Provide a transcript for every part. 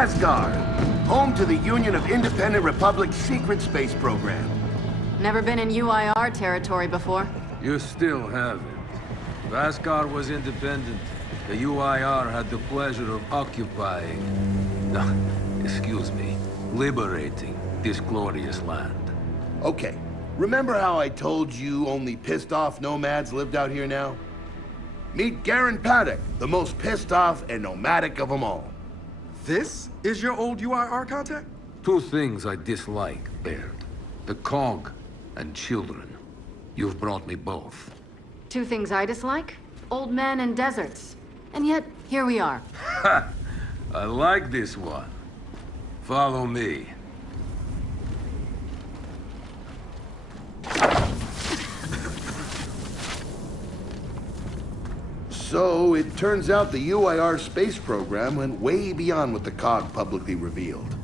Asgard, home to the Union of Independent Republic's secret space program. Never been in UIR territory before. You still haven't. If Asgard was independent, the UIR had the pleasure of occupying... No, excuse me, liberating this glorious land. Okay, remember how I told you only pissed off nomads lived out here now? Meet Garen Paddock, the most pissed off and nomadic of them all. This is your old UIR contact? Two things I dislike, Baird. The Cog and children. You've brought me both. Two things I dislike? Old men and deserts. And yet, here we are. Ha! I like this one. Follow me. So, it turns out the UIR space program went way beyond what the COG publicly revealed.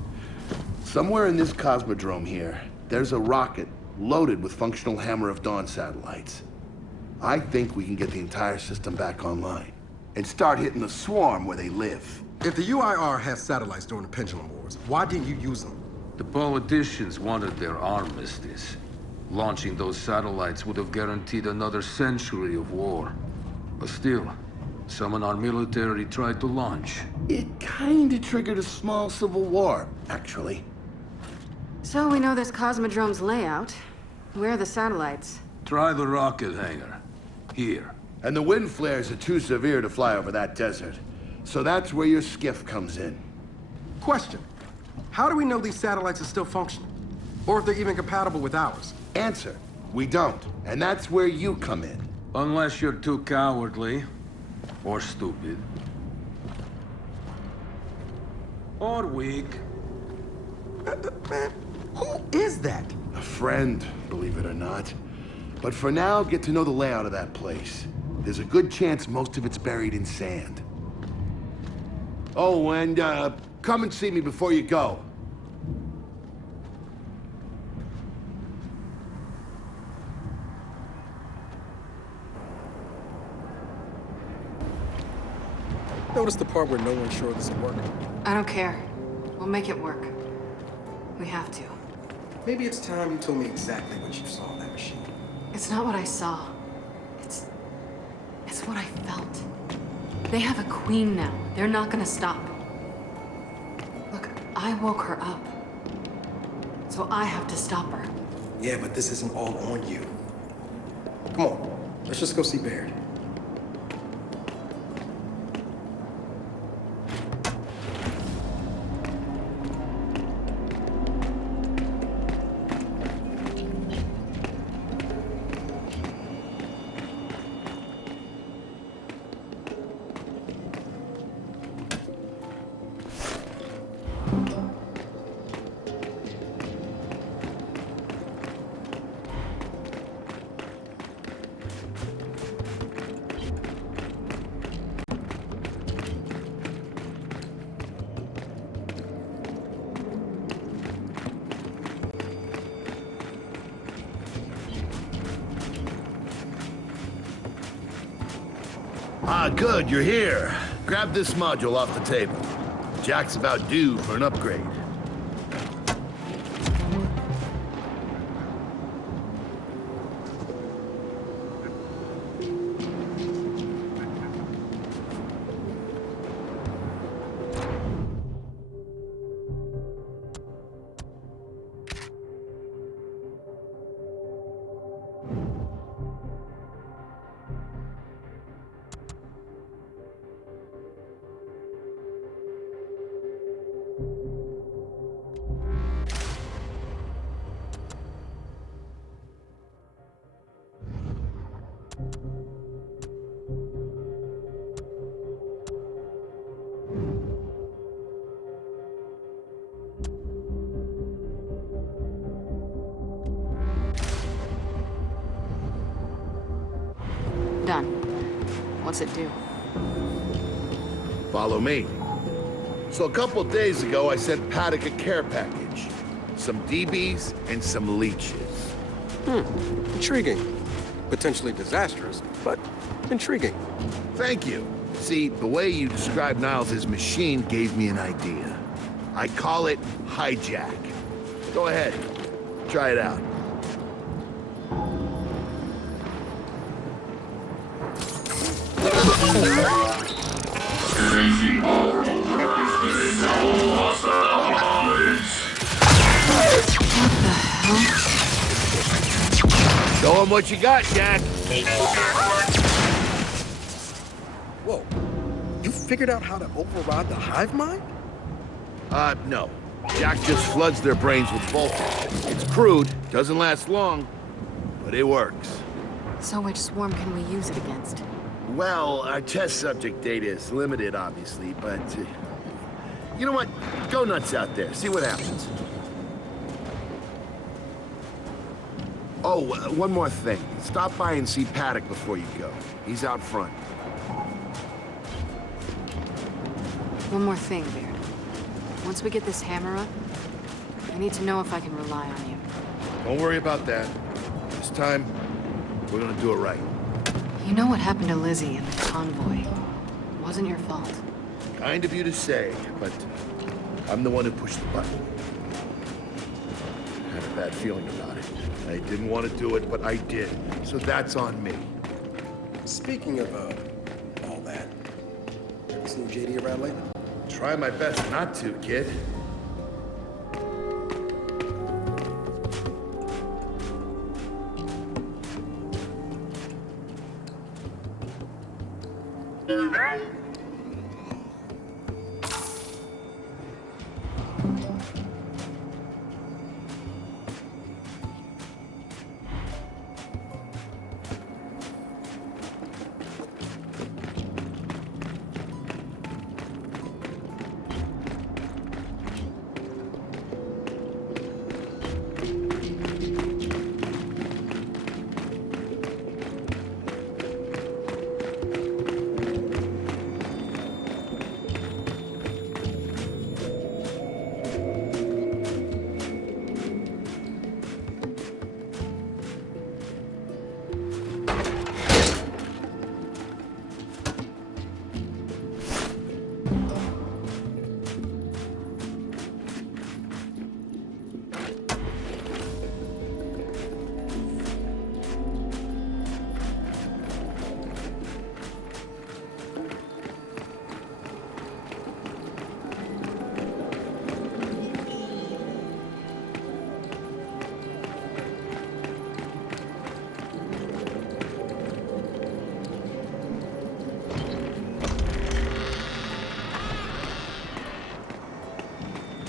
Somewhere in this cosmodrome here, there's a rocket loaded with functional Hammer of Dawn satellites. I think we can get the entire system back online and start hitting the swarm where they live. If the UIR has satellites during the Pendulum Wars, why didn't you use them? The politicians wanted their armistice. Launching those satellites would have guaranteed another century of war. But still, some in our military tried to launch. It kinda triggered a small civil war, actually. So we know this Cosmodrome's layout. Where are the satellites? Try the rocket hangar. Here. And the wind flares are too severe to fly over that desert. So that's where your skiff comes in. Question. How do we know these satellites are still functional? Or if they're even compatible with ours? Answer. We don't. And that's where you come in. Unless you're too cowardly. Or stupid. Or weak. Man, who is that? A friend, believe it or not. But for now, get to know the layout of that place. There's a good chance most of it's buried in sand. Oh, and come and see me before you go. Notice the part where no one's sure this will work? I don't care. We'll make it work. We have to. Maybe it's time you told me exactly what you saw in that machine. It's not what I saw. It's what I felt. They have a queen now. They're not gonna stop. Look, I woke her up. So I have to stop her. Yeah, but this isn't all on you. Come on, let's just go see Baird. Ah, good, you're here. Grab this module off the table. Jack's about due for an upgrade. Done. What's it do? Follow me. So a couple of days ago, I sent Paddock a care package. Some DBs and some leeches. Intriguing. Potentially disastrous, but intriguing. Thank you. See, the way you described Niles' machine gave me an idea. I call it hijack. Go ahead. Try it out. Show 'em what you got, Jack. Whoa. You figured out how to override the hive mind? No. Jack just floods their brains with voltage. It's crude, doesn't last long, but it works. So which swarm can we use it against? Well, our test subject data is limited, obviously, but... you know what? Go nuts out there. See what happens. Oh, one more thing. Stop by and see Paddock before you go. He's out front. One more thing, Baird. Once we get this hammer up, I need to know if I can rely on you. Don't worry about that. This time, we're gonna do it right. You know what happened to Lizzie in the convoy. It wasn't your fault. Kind of you to say, but I'm the one who pushed the button. I had a bad feeling about it. I didn't want to do it, but I did. So that's on me. Speaking of, all that, ever seen JD around lately? Try my best not to, kid.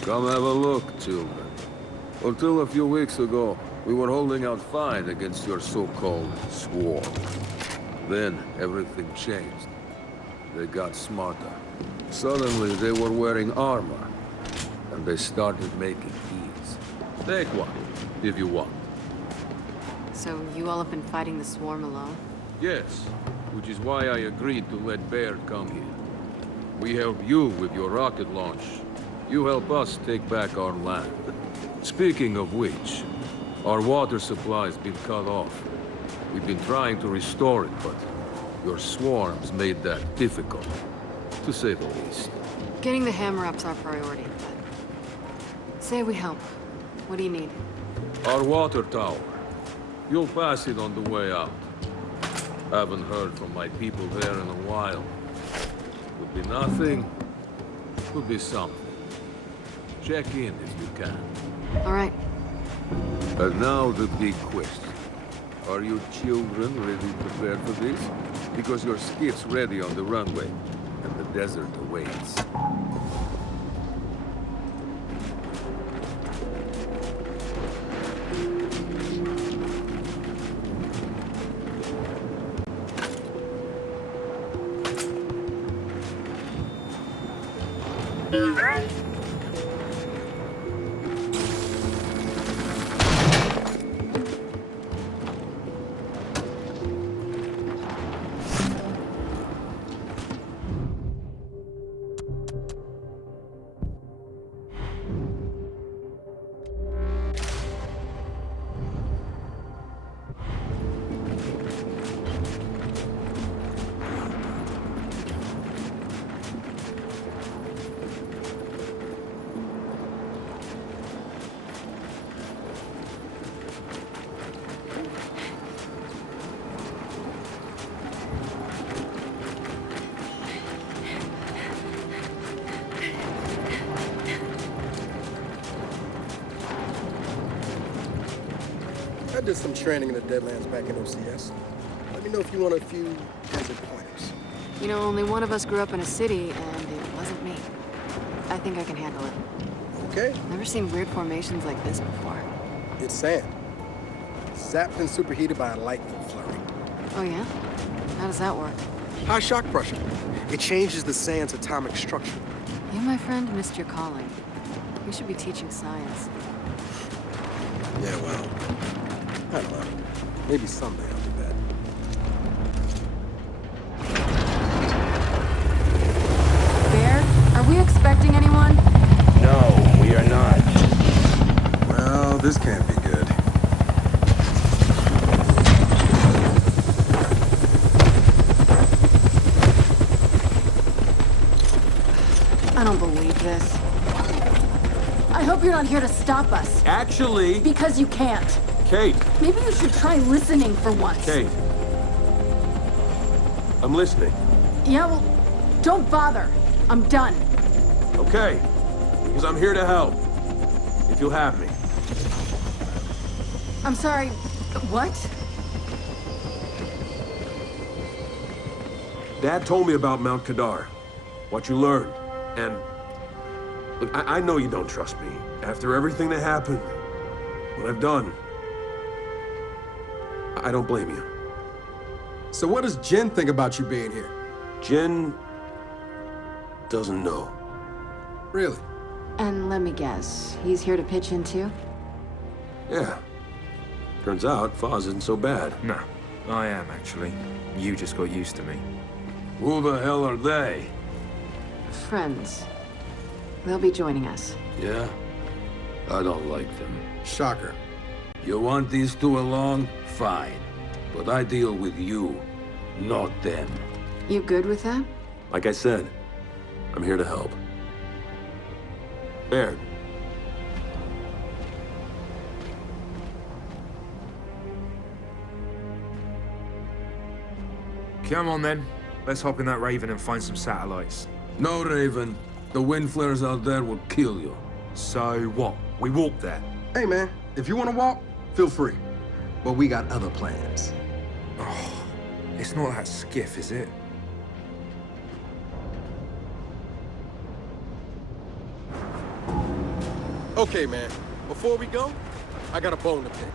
Come have a look, children. Until a few weeks ago, we were holding out fine against your so-called swarm. Then, everything changed. They got smarter. Suddenly, they were wearing armor. And they started making keys. Take one, if you want. So you all have been fighting the swarm alone? Yes, which is why I agreed to let Baird come here. We help you with your rocket launch. You help us take back our land. Speaking of which, our water supply's been cut off. We've been trying to restore it, but your swarms made that difficult, to say the least. Getting the hammer up's our priority, but... Say we help. What do you need? Our water tower. You'll pass it on the way out. Haven't heard from my people there in a while. Could be nothing, could be something. Check in if you can. All right. And now the big question. Are you children really prepared for this? Because your skiff's ready on the runway, and the desert awaits. I did some training in the Deadlands back in OCS. Let me know if you want a few desert pointers. You know, only one of us grew up in a city, and it wasn't me. I think I can handle it. Okay, Never seen weird formations like this before. it's sand. Zapped and superheated by a lightning flurry. Oh yeah? How does that work? High shock pressure. It changes the sand's atomic structure. You, my friend, missed your calling. You should be teaching science. Yeah, well, I don't know. Maybe someday I'll do that. Bear, are we expecting anyone? No, we are not. Well, this can't be good. I don't believe this. I hope you're not here to stop us. Actually, Because you can't. Kate, Maybe you should try listening for once. Kate. I'm listening. Yeah, well, don't bother. I'm done. Okay. Because I'm here to help. If you'll have me. I'm sorry, what? Dad told me about Mount Kadar. What you learned. And... Look, I know you don't trust me. After everything that happened, what I've done, I don't blame you. So what does Jen think about you being here? Jen doesn't know. Really? And let me guess, he's here to pitch in too? Yeah. Turns out, Foz isn't so bad. No, I am actually. You just got used to me. Who the hell are they? Friends. They'll be joining us. Yeah? I don't like them. Shocker. You want these two along? Fine. But I deal with you, not them. You good with that? Like I said, I'm here to help. Baird. Come on then. Let's hop in that Raven and find some satellites. No, Raven. The wind flares out there will kill you. So what? We walk there. Hey, man, if you want to walk, feel free. But we got other plans. It's not that skiff, is it? Okay, man. Before we go, I got a bone to pick.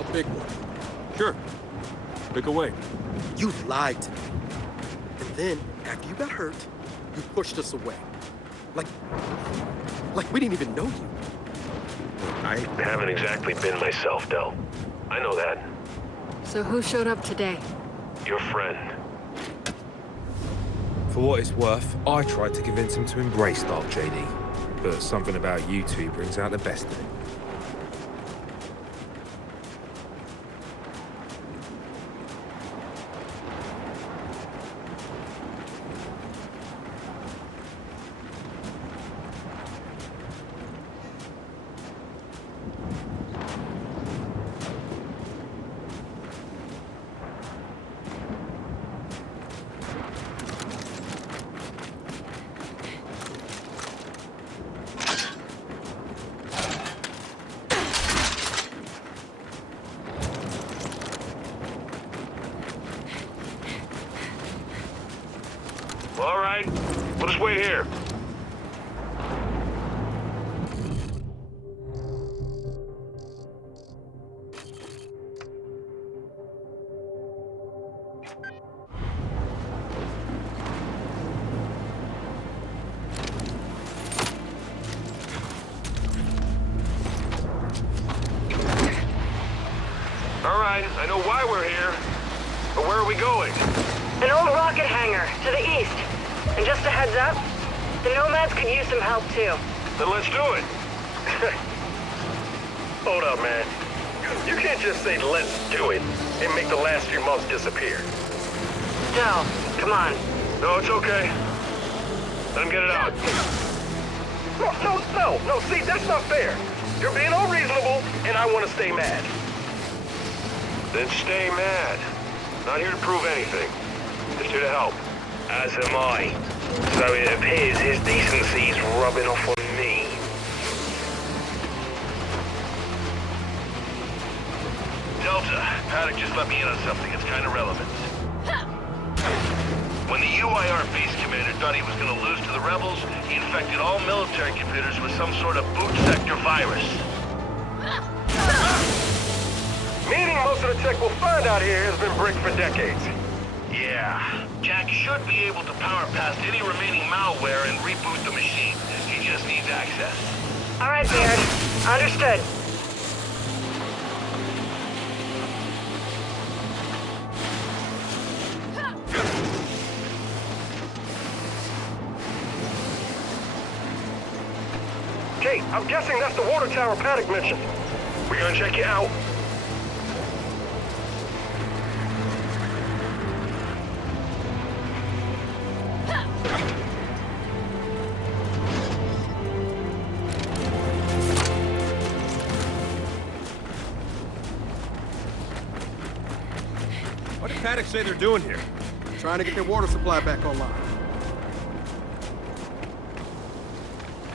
A big one. Sure. Pick away. You lied to me. And then, after you got hurt, you pushed us away. Like we didn't even know you. I haven't exactly been myself, Del. I know that. So who showed up today? Your friend. For what it's worth, I tried to convince him to embrace Dark JD. But something about you two brings out the best in him. All right. We'll just wait here. All right, I know why we're here, but where are we going? An old rocket hangar, to the east. And just a heads up, the Nomads could use some help too. Then let's do it. Hold up, man. You can't just say let's do it and make the last few months disappear. Del, come on. No, it's okay. Let him get it out. No, see, that's not fair. You're being unreasonable, and I want to stay mad. Then stay mad. Not here to prove anything. Just here to help. As am I. So it appears his decency's rubbing off on me. Delta, Paddock just let me in on something. It's kind of relevant. When the UIR base commander thought he was going to lose to the rebels, he infected all military computers with some sort of boot sector virus. Meaning most of the tech we'll find out here has been bricked for decades. Yeah. Jack should be able to power past any remaining malware and reboot the machine. He just needs access. All right, Beard. Understood. Kate, I'm guessing that's the water tower Paddock mentioned. We're gonna check it out. What did Paddock say they're doing here? Trying to get their water supply back online.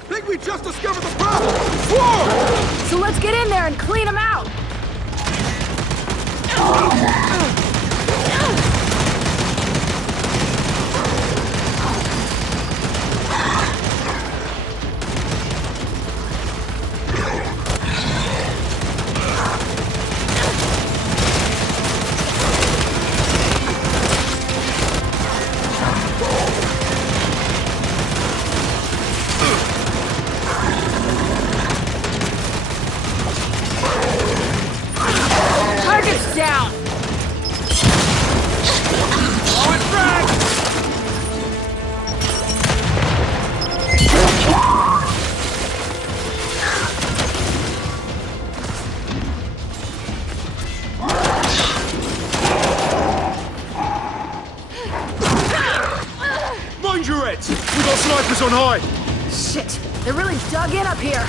Think we just discovered the problem! Whoa! So let's get in there and clean them out! Target's down! Mind your heads! We got snipers on high! Shit, they're really dug in up here.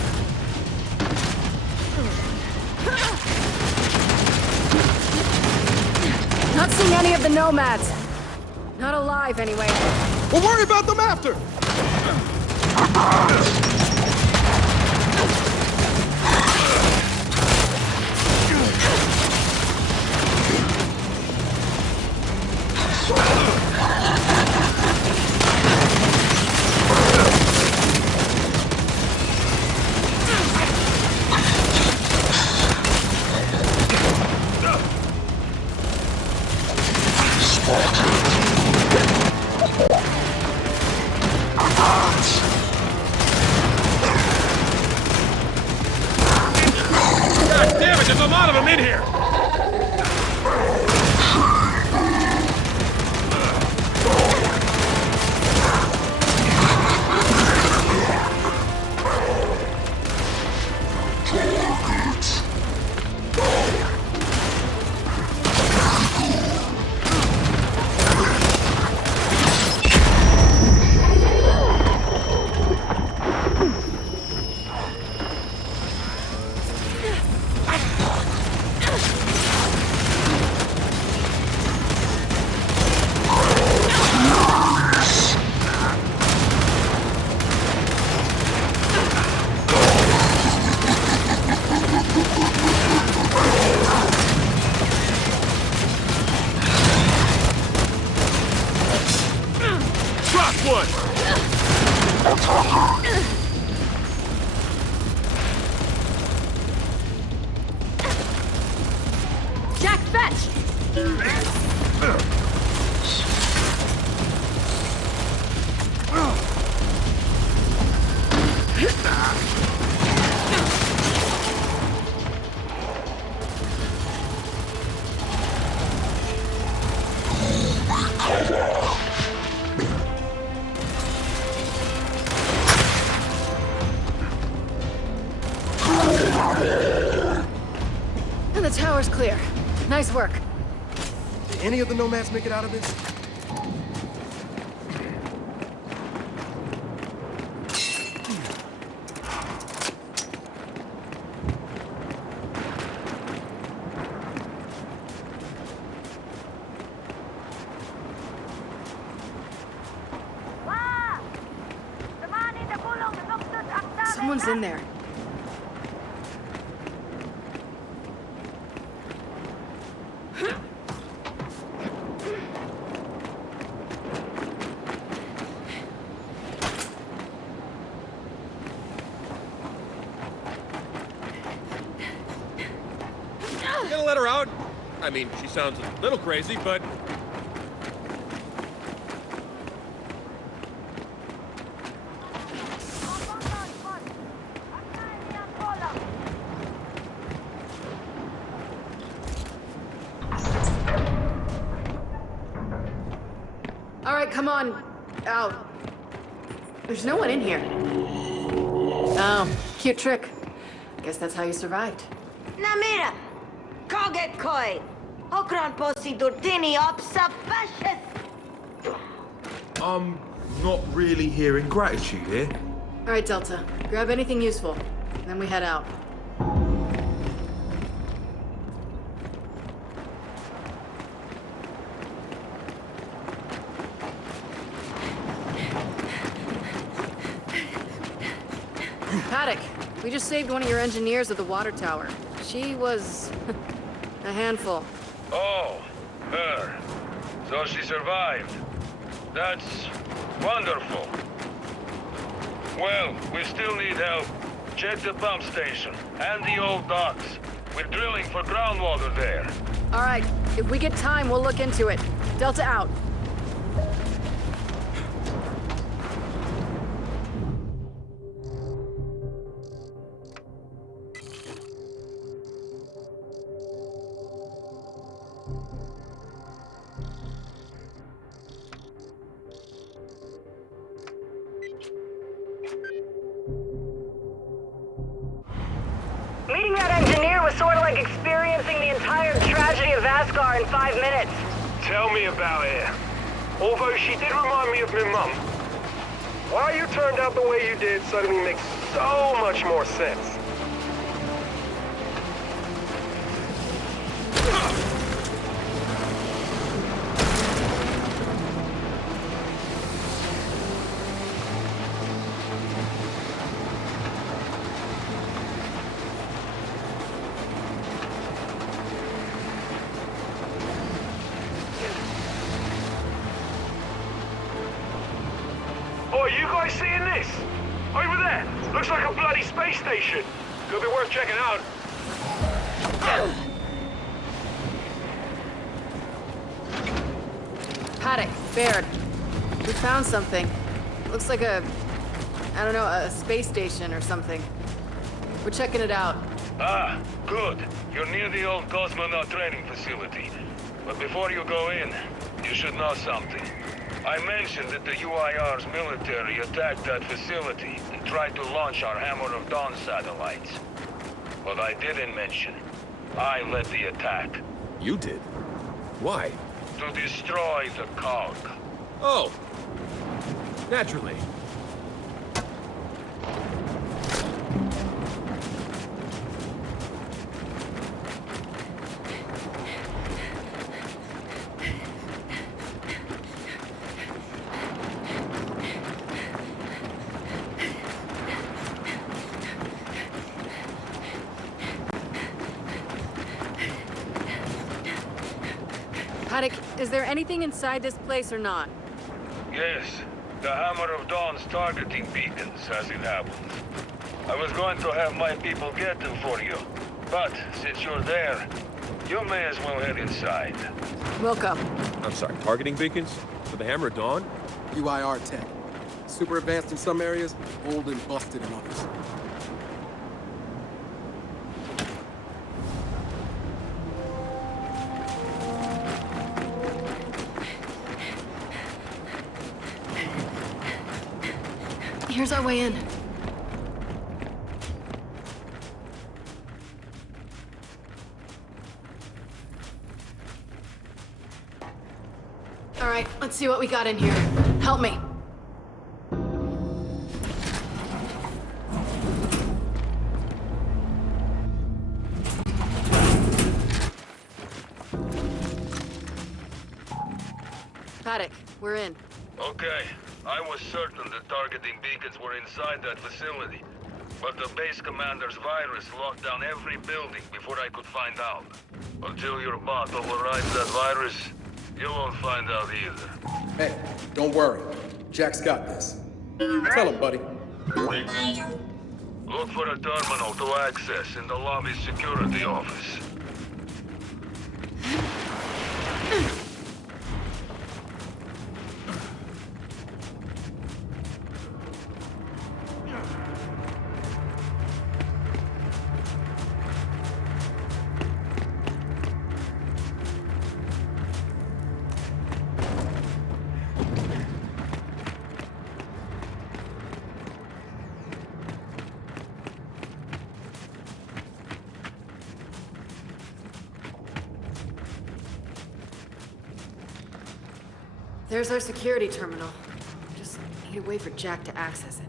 Not seeing any of the nomads. Not alive, anyway. We'll worry about them after! God damn it, there's a lot of them in here! One! Jack, fetch! And the tower's clear. Nice work. Did any of the nomads make it out of this? Someone's in there. You gonna let her out? I mean, she sounds a little crazy, but... All right, come on. Out. There's no one in here. Oh, cute trick. Guess that's how you survived. Namira! Koget koi! Okran posi durtini opsa fascist! I'm not really hearing gratitude here. All right, Delta. Grab anything useful. Then we head out. Paddock, we just saved one of your engineers at the water tower. She was a handful. Oh, her. So she survived. That's wonderful. Well, we still need help. Check the pump station and the old docks. We're drilling for groundwater there. All right, if we get time, we'll look into it. Delta out. Meeting that engineer was sort of like experiencing the entire tragedy of Asgard in 5 minutes. Tell me about it. Although she did remind me of my mum. Why you turned out the way you did suddenly makes so much more sense. Oh, you guys seeing this? Over there! Looks like a bloody space station! Could be worth checking out. Paddock, Baird. We found something. Looks like I don't know, a space station or something. We're checking it out. Ah, good. You're near the old cosmonaut training facility. But before you go in, you should know something. I mentioned that the UIR's military attacked that facility and tried to launch our Hammer of Dawn satellites. What I didn't mention, I led the attack. You did? Why? To destroy the cog. Oh. Naturally. Paddock, is there anything inside this place or not? Yes, the Hammer of Dawn's targeting beacons has inhabitants. I was going to have my people get them for you, but since you're there, you may as well head inside. Welcome. I'm sorry, targeting beacons? For the Hammer of Dawn? UIR tech. Super advanced in some areas, old and busted in others. Here's our way in. All right, let's see what we got in here. Help me. Paddock, we're in. Okay, I was certain the targeting beacons were inside that facility. But the base commander's virus locked down every building before I could find out. Until your bot overrides that virus, you won't find out either. Hey, don't worry. Jack's got this. Tell him, buddy. Look for a terminal to access in the lobby's security office. There's our security terminal. Just need to wait for Jack to access it.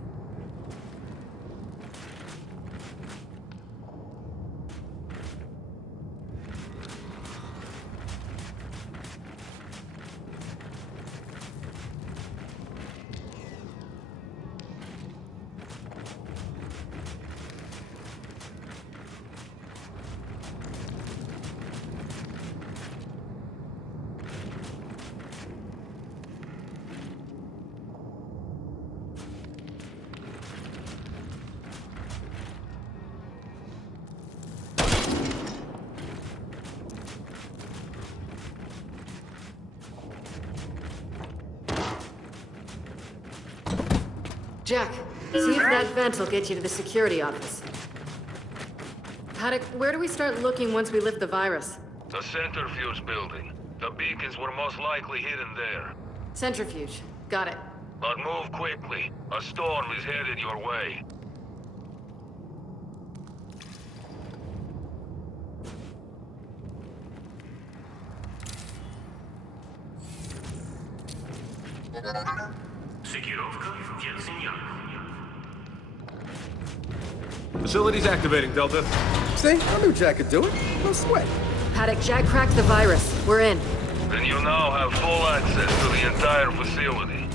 Jack, see if that vent will get you to the security office. Paddock, where do we start looking once we lift the virus? The centrifuge building. The beacons were most likely hidden there. Centrifuge. Got it. But move quickly. A storm is headed your way. Facility's activating, Delta. See? I knew Jack could do it. No sweat. Paddock, Jack cracked the virus. We're in. Then you now have full access to the entire facility.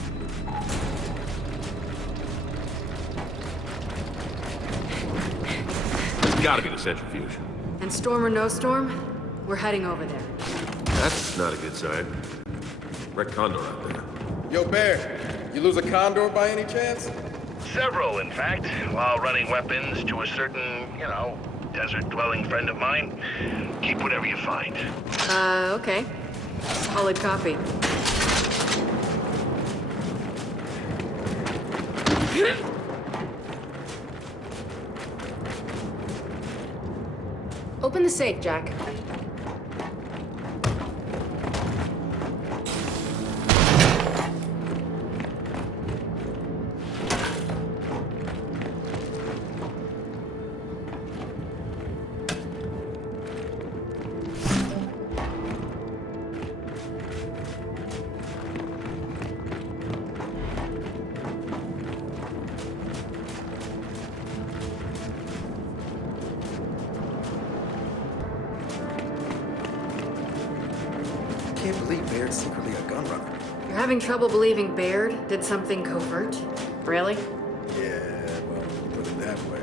It's gotta be the centrifuge. And storm or no storm, we're heading over there. That's not a good sign. Red Condor out there. Yo, Bear, you lose a condor by any chance? Several, in fact, while running weapons to a certain, desert-dwelling friend of mine. Keep whatever you find. Okay. Solid copy. Open the safe, Jack. I can't believe Baird's secretly a gun runner. You're having trouble believing Baird did something covert? Really? Yeah, well, put it that way.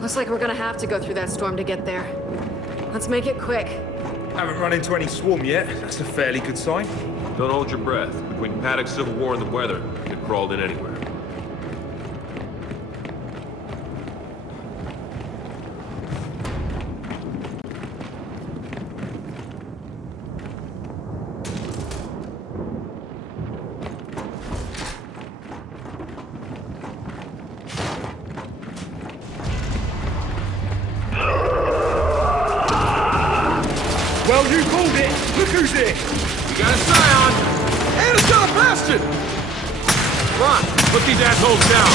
Looks like we're gonna have to go through that storm to get there. Let's make it quick. Haven't run into any swarm yet. That's a fairly good sign. Don't hold your breath. Between Paddock's civil war and the weather, it crawled in anywhere. Well, you called it! Look who's here! We got a Scion! And it's got a bastion! Run! Put these assholes down!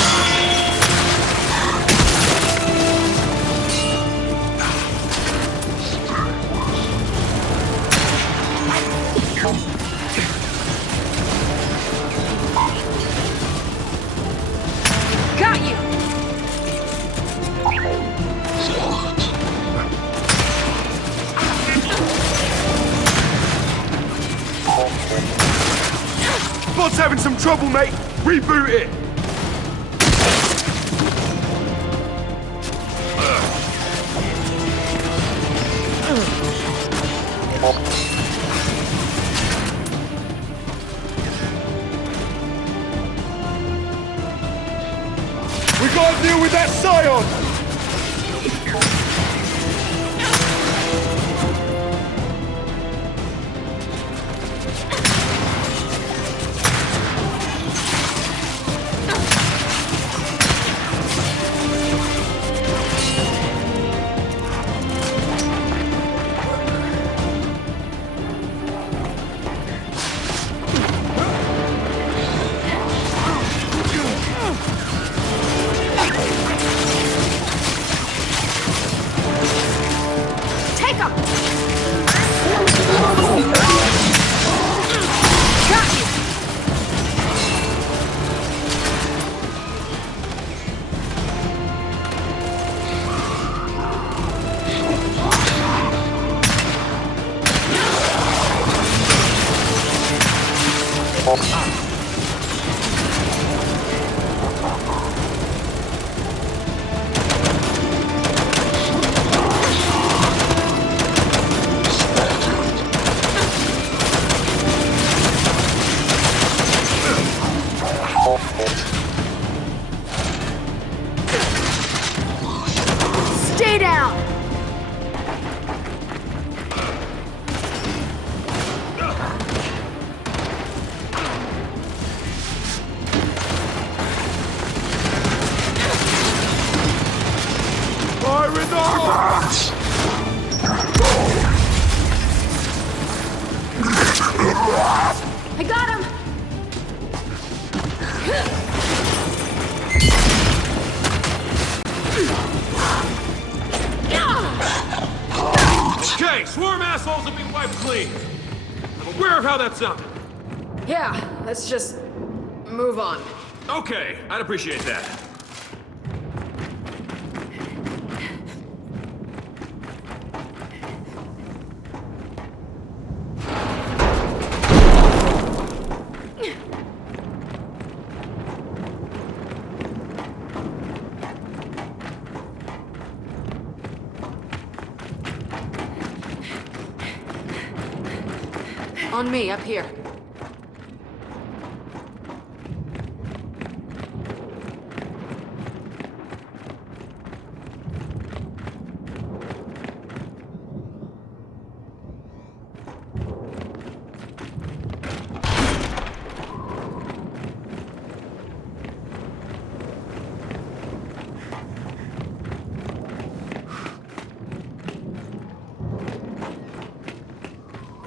Got you! trouble, mate. Reboot it. We gotta deal with that Scion! Stay down! I got him! Okay, swarm assholes have been wiped clean. I'm aware of how that sounded. Yeah, let's just move on. Okay, I'd appreciate that. On me, up here.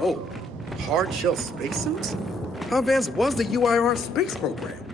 Oh, hard shell spacesuits? How advanced was the UIR space program?